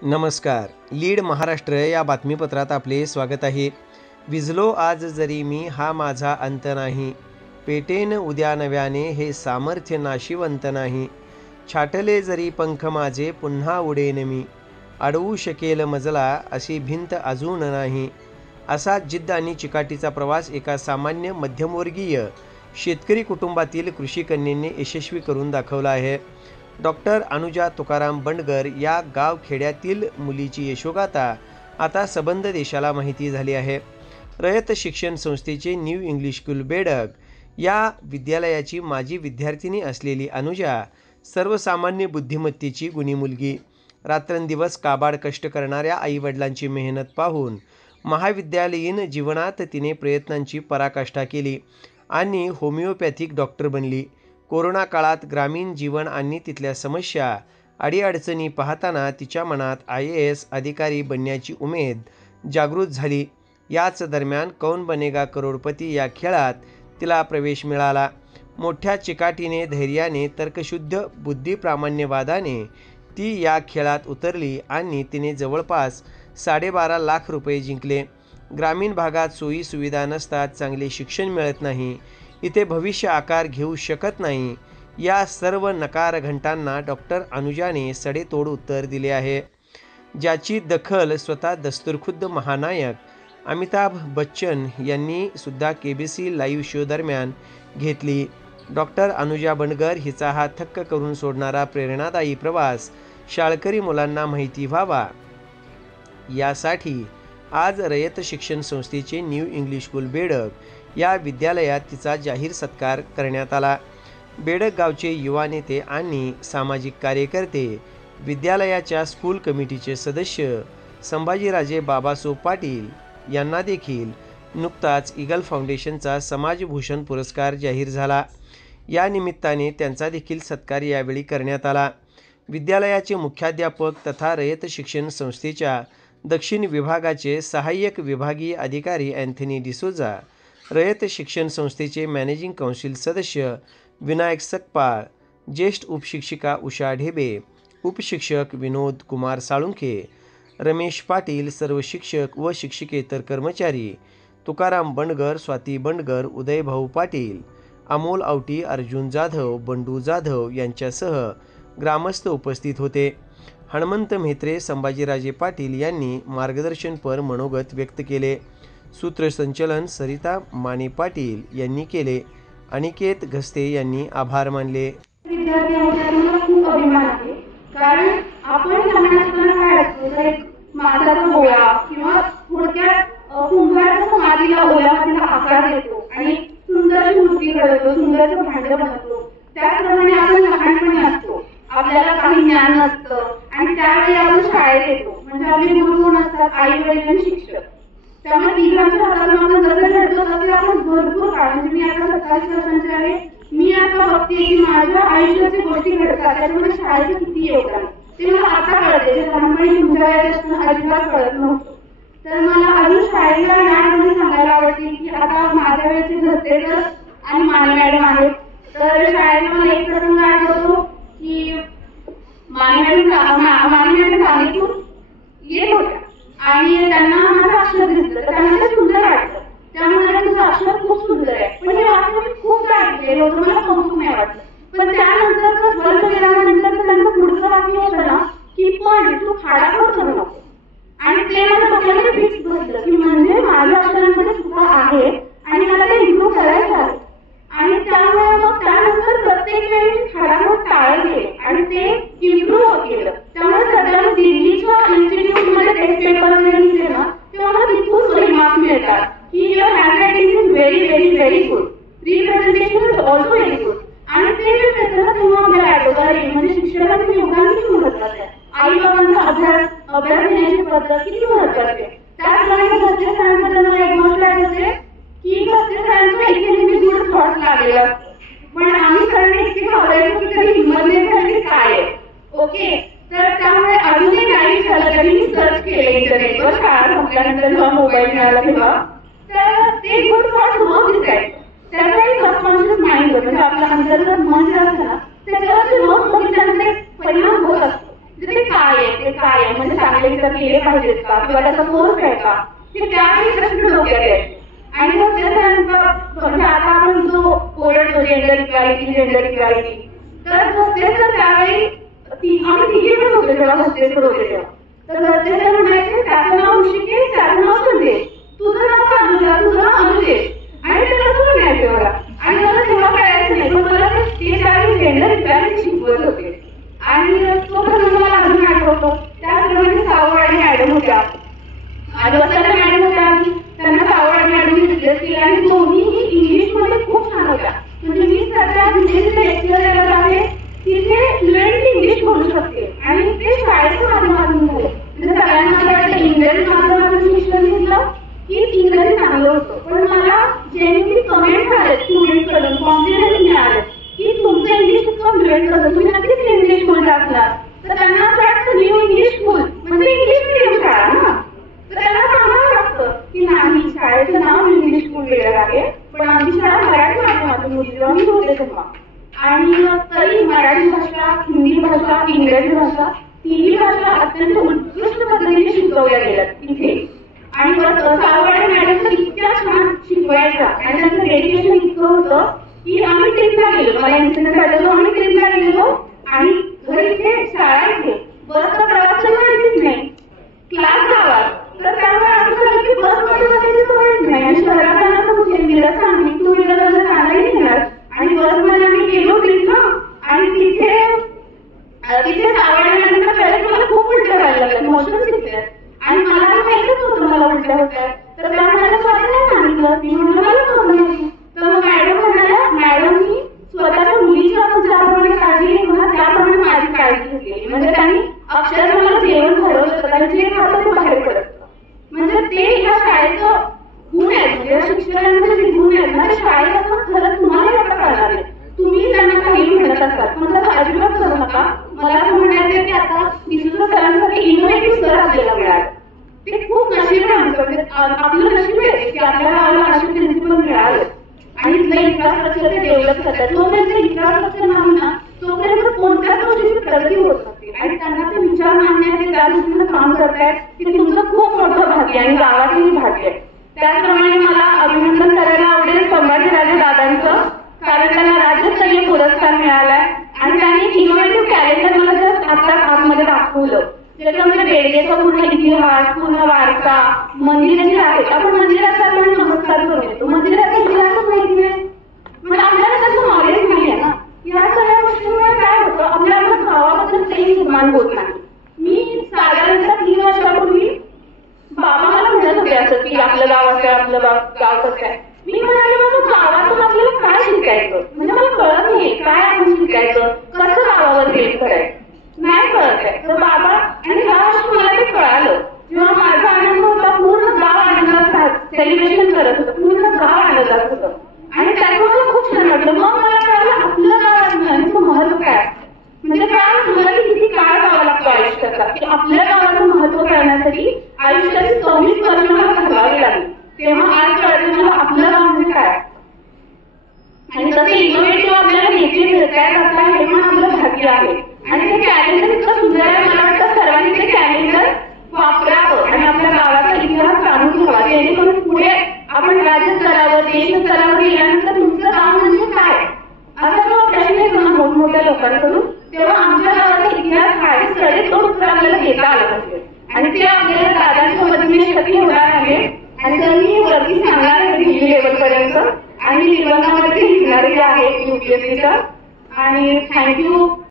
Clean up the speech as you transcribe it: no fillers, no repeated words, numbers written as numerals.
नमस्कार. लीड महाराष्ट्र या बातमीपत्रात आपले स्वागत आहे. विझलो आज जरी मी हा माझा अंत नाही, पेटेन उद्या नव्याने हे सामर्थ्य नाशिवंत नाही. छाटले जरी पंख माझे पुन्हा उडेन मी, अडवू शकेल मजला अशी भिंत अजून नाही. असा जिद्द आणि चिकाटीचा प्रवास एका सामान्य मध्यमवर्गीय शेतकरी कुटुंबातील कृषिकन्येने यशस्वी करून दाखवला आहे. डॉक्टर अनुजा तुकाराम बंडगर या गावखेड्यातील मुलीची यशोगाथा आता सबंध देशाला माहिती झाली आहे. रयत शिक्षण संस्थेचे न्यू इंग्लिश स्कूल बेडग या विद्यालयाची माजी विद्यार्थिनी असलेली अनुजा सर्वसामान्य बुद्धिमत्तेची गुणी मुलगी. रात्रंदिवस काबाड कष्ट करणाऱ्या आईवडिलांची मेहनत पाहून महाविद्यालयीन जीवनात तिने प्रयत्नांची पराकाष्ठा केली आणि होमिओपॅथिक डॉक्टर बनली. कोरोना काळात ग्रामीण जीवन आणि तिथल्या समस्या अडीअडचणी पाहताना तिच्या मनात IAS अधिकारी बनण्याची उमेद जागृत झाली. याच दरम्यान कौन बनेगा करोडपती या खेळात तिला प्रवेश मिळाला. मोठ्या चिकाटीने, धैर्याने, तर्कशुद्ध बुद्धिप्रामाण्यवादाने ती या खेळात उतरली आणि तिने जवळपास 12.5 लाख रुपये जिंकले. ग्रामीण भागात सोयी सुविधा नसतात, चांगले शिक्षण मिळत नाही, इथे भविष्य आकार घेऊ शकत नाही, या सर्व नकार घंटांना डॉक्टर अनुजाने सडेतोड उत्तर दिले आहे, ज्याची दखल स्वतः दस्तूरखुद्द महानायक अमिताभ बच्चन यांनी सुद्धा KBC लाईव्ह शो दरम्यान घेतली. डॉक्टर अनुजा बंडगर हिचा हा थक्क करून सोडणारा प्रेरणादायी प्रवास शाळकरी मुलांना माहिती व्हावा यासाठी आज रयत शिक्षण संस्थेचे न्यू इंग्लिश स्कूल बेडग या विद्यालयात तिचा जाहीर सत्कार करण्यात आला. बेडग गावचे युवा नेते आणि सामाजिक कार्यकर्ते, विद्यालयाच्या स्कूल कमिटीचे सदस्य संभाजीराजे बाबासो पाटील यांना देखील नुकताच ईगल फाउंडेशनचा समाजभूषण पुरस्कार जाहीर झाला. या निमित्ताने त्यांचा देखील सत्कार यावेळी करण्यात आला. विद्यालयाचे मुख्याध्यापक तथा रयत शिक्षण संस्थेच्या दक्षिण विभागाचे सहाय्यक विभागीय अधिकारी अँथनी डिसोजा, रयत शिक्षण संस्थेचे मॅनेजिंग काउन्सिल सदस्य विनायक सकपाळ, ज्येष्ठ उपशिक्षिका उषा ढेबे, उपशिक्षक विनोद कुमार साळुंखे, रमेश पाटील, सर्व शिक्षक व शिक्षिकेतर कर्मचारी, तुकाराम बंडगर, स्वाती बंडगर, उदयभाऊ पाटील, अमोल आवटी, अर्जुन जाधव, बंडू जाधव यांच्यासह ग्रामस्थ उपस्थित होते. हनुमंत म्हेत्रे, संभाजीराजे पाटील यांनी मार्गदर्शनपर मनोगत व्यक्त केले. सूत्रसंचलन सरिता माने पाटील यांनी केले. अनिकेत घस्ते यांनी आभार मानले. खूप अभिमान आहे, कारण आपण लहान असताना काय असतो तर एक मासाचा गोळा किंवा थोडक्यात कुंभार मातीला ओल्या मातीला आकार देतो आणि सुंदर मूर्ती घडवतो, सुंदरचं भांड बनवतो. त्याचप्रमाणे आपण लहानपणी असतो, आपल्याला काही ज्ञान नसतं आणि त्यावेळी आपण शाळेत येतो. म्हणजे आपले गुरु कोण असतात? आई वडील आणि शिक्षक. त्यामुळे तिघांच्या हातातून आपण जसं घडतो तसे आपण भरपूर काळ, म्हणजे मी आता 27 वर्षांची आहे, मी आता बघते की माझ्या आयुष्याच्या गोष्टी घडतात, त्याच्यामुळे शाळेचे किती योगदान ते मला आता कळते, जे लहानपणी तुमच्या वेळेस अजिबात कळत नव्हतं. तर मला अजून शाळेला यामध्ये सांगायला आवडते की आता माझ्या वेळेचे धसते सर आणि माने मॅडम आहेत. तर शाळेला मला एक प्रसंग आठवतो की माने मॅडम सांगितून येत होत्या आणि त्यांना माझं अक्षर दिसलं, तर त्यांना ते सुंदर वाटलं. त्यामुळे तुझं अक्षर खूप सुंदर आहे, पण हे वाक्य मी खूप ऐकलेलं होतं, मला कौतुक नाही वाटलं. पण त्यानंतर वर्ग गेल्यानंतर त्यांचं पुढचं वाक्य होतं ना की पण तू खाडाखोड करू नको, आणि ते मला डोक्यामध्ये फिक्स बसलं की म्हणजे माझ्या अक्षरांमध्ये चुका आहे आणि मला ते इम्प्रूव्ह करायचं आहे. आणि त्यामुळे मग त्यानंतर प्रत्येक वेळी खाडाखोड टाळले आणि ते इम्प्रूव्ह केलं. त्यामुळे सध्या दिल्लीच्या इन्स्टिट्यूटमध्ये टेस्ट पेपर वगैरे लिहिले ना तेव्हा मला तिथून वरी मार्क्स मिळतात की your handwriting is very very very good, representation is also very good. आणि ते जे मिळतं तेव्हा आपल्याला आठवतं म्हणजे शिक्षकाचं योगदान किती महत्वाचं आहे, आई बाबांचा अभ्यास घेण्याची पद्धत किती महत्वाची आहे. त्याचप्रमाणे घरच्या सरांबद्दल मला एक गोष्ट आठवते की घरच्या सरांचं इथे नेहमी गुड थॉट लागलेला असतो, पण आम्ही सगळे इतके घाबरायचो की कधी हिंमत नाही झाली काय आहे. ओके, तर त्यामुळे अजूनही नाही झालं तरी मी सर्च केले इंटरनेटवर शाळा संपल्यानंतर जेव्हा मोबाईल मिळाला तेव्हा, तर ते गुड थॉट रोज दिसायचं. त्याचा एक सबकॉन्शियस माइंड होतं, म्हणजे आपलं अंतर्गत मन जे असतं ना त्याच्यावरती रोज बघितल्यानंतर परिणाम होत असतो. म्हणजे ते काय आहे म्हणजे चांगले विचार केले पाहिजेत का किंवा त्याचा कोर्स आहे का हे त्यावेळी प्रश्न डोक्यात यायचे. आणि मग त्याच्यानंतर म्हणजे आता आपण जो ओरडतो जेंडर इक्वॅलिटी तर हॉस्टेसर त्यावेळी आम्ही तिघे पण होतो जेव्हा हॉस्टेसर होते तेव्हा. तर हॉस्टेसर म्हणायचे त्याचं नाव ऋषिकेश, त्याचं नाव संदेश, तुझं नाव अनुजा, तुझं नाव अनुजेश. आणि ते कसं म्हणायचं मला आणि मला तेव्हा कळायचं नाही पण मला ते त्यावेळी जेंडर इक्वॅलिटी शिकवत होते. आणि तो प्रसंग मला अजून आठवतो. त्याचप्रमाणे साववाडे मॅडम होत्या, आदिवासाच्या मॅडम होत्या, त्यांना साववाडे मॅडमनी रिप्लेस केलं आणि दोन्हीही इंग्लिशमध्ये खूप छान होत्या. म्हणजे मी सध्या जिथे लेक्चर देत आहे तिथे फ्लुएंटली इंग्लिश बोलू शकते आणि ते शाळेच्या माध्यमातून झाले. म्हणजे सगळ्यांना असं वाटतं इंग्रजी माध्यमातून शिक्षण घेतलं की इंग्रजी चांगलं होतं, पण मला जेन्युइनली कमेंट आले स्टुडंटकडून, कॉन्फिडन्स मिळाले की तुमचं इंग्लिश इतकं फ्लुएंट कसं, तुम्ही नक्कीच इंग्लिश बोलत असणार. तर त्यांना असं वाटतं न्यू इंग्लिश स्कूल म्हणजे इंग्लिश मिडियम शाळा ना, तर त्यांना सांगावं लागतं की नाही शाळेचं नाव इंग्लिश स्कूल वेगळं आहे पण आमची शाळा मराठी माध्यमातून होती जेव्हा मी होते तेव्हा. आणि तरी मराठी भाषा, हिंदी भाषा, इंग्रजी भाषा तिन्ही भाषा अत्यंत उत्कृष्ट पद्धतीने शिकवल्या गेल्यात इथे. आणि साववाडे मॅडम तर इतक्या छान शिकवायच्या आणि त्यांचं डेडिकेशन इतकं होतं की आम्ही ट्रिपला गेलो, मला इन्सिडेंट आठवतो, आम्ही ट्रिपला गेलो आणि घरी इथे शाळा इथे बसचा प्रवास तर माहितीच नाही, क्लास गावात, तर त्यामुळे असं झालं की बसमध्ये बसायची सवयच नाही. आणि शहरात जाणार तर कुठे मिळत सांगली टू व्हीलर जाणारही येणार आणि बसमध्ये आम्ही गेलो ट्रिपला आणि तिथे साववाडे मॅडमला कळलं की मला खूप उलट्या व्हायला लागल्या, मोशन सिकनेस. आणि मला माहितच होतं मला उलट्या होत्या, तर त्या मला स्वतःला सांगितलं. मी म्हणलं मला नव्हतं माहिती. तर मग मॅडम म्हणाल्या, मॅडमनी स्वतःच्या मुलीची आपण ज्याप्रमाणे काळजी घेतो ना त्याप्रमाणे माझी काळजी घेतली. म्हणजे त्यांनी अक्षरशः मला जेवण भरवलं होतं आणि जे खातं ते बाहेर पडतं. म्हणजे ते ह्या शाळेचं गुण आहेत, म्हणजे शिक्षकांचे जे गुण आहेत ना ते शाळेत खरंच तुम्हाला एवढं कळणार आहे. तुम्ही त्यांना काही म्हणत असाल पण तसं अजिबात करू नका. मला असं म्हणायचं की आता विश्व सरांसाठी इनोव्हेटिव्ह सर आपल्याला मिळाले, ते खूप नशीब आहे आमचं. म्हणजे आपलं नशीब आहे की आपल्या गावाला अशी प्रिन्सिपल मिळालं आणि इथलं इन्फ्रास्ट्रक्चर ते डेव्हलप करतात. जोपर्यंत इन्फ्रास्ट्रक्चर नाही ना तोपर्यंत कोणत्याच गोष्टीची प्रगती होत नसते. आणि त्यांना ते विचार मांडण्यात ते त्या दृष्टीनं काम करतायत की तुमचं खूप मोठं भाग्य आणि गावाचंही भाग्य आहे. त्याचप्रमाणे मला अभिनंदन करायला आवडेल संभाजीराजे दादांचं, कारण त्यांना राज्यस्तरीय पुरस्कार मिळालाय आणि त्यांनी इनोव्हेटिव्ह कॅलेंडर मला जस्ट आत्ताच आतमध्ये दाखवलं, ज्याच्यामध्ये बेडगेचा पूर्ण इतिहास, पूर्ण वारसा, मंदिरं जी आहेत, आपण मंदिराचा आपण नमस्कार करून येतो, मंदिराचा इतिहासच माहिती नाही म्हणजे आपल्याला त्याचं नॉलेज नाही आहे ना. या सगळ्या गोष्टींमुळे काय होतं आपल्या गावाबद्दल प्रेम निर्माण होत नाही. मी साधारणतः 3 वर्षापूर्वी बाबा मला म्हणत होते असं की आपलं गाव असं, आपलं गाव कसं आहे. मी म्हणाले मग गावातून आपल्याला काय शिकायचं, म्हणजे मला कळत नाही काय आपण शिकायचं, कसं गावावर प्रेम करायचं नाही कळत आहे. तर बाबा आणि ह्या वर्षी मला ते कळालं जेव्हा माझा आनंद होता, पूर्ण गाव आनंदात सेलिब्रेशन करत होतं, पूर्ण गाव आनंदात होतं आणि त्यामुळे मला खूप छान वाटलं. मग मला कळालं आपलं गाव असण्याचं महत्व काय. म्हणजे काय मला की किती काळ गावा लागतो आयुष्याचा, की आपल्या गावाचं महत्व करण्यासाठी आयुष्याची 24 वर्ष मला घालवावी लागली. तेव्हा आज कळलं मला आपलं गाव म्हणजे काय. आणि तसे इनोव्हेटिव्ह आपल्याला नेते मिळतायत आता हे पण आपलं भाग्य आहे. आणि ते कॅलेंडर इतकं सुंदर आहे, मला वाटतं सर्वांनी ते कॅलेंडर वापरावं आणि आपल्या गावाचा इतिहास जाणून घ्यावा, जेणेकरून पुढे आपण राज्यस्तरावर देशस्तरावर गेल्यानंतर तुमचं गाव म्हणजे काय असा जेव्हा प्रश्न येतो ना मोठमोठ्या लोकांकडून, तेव्हा आमच्या गावाचा इतिहास काय सडेल तो उत्तर आपल्याला घेता आलं पाहिजे. आणि ते आपल्याला दादांच्या मदतीने शक्य होणार आहे. आणि तर मी वरती सांगणार आहे दिल्ली लेवल पर्यंत आणि निबंधामध्ये लिहिणारे आहे UPSCचा. आणि थँक्यू.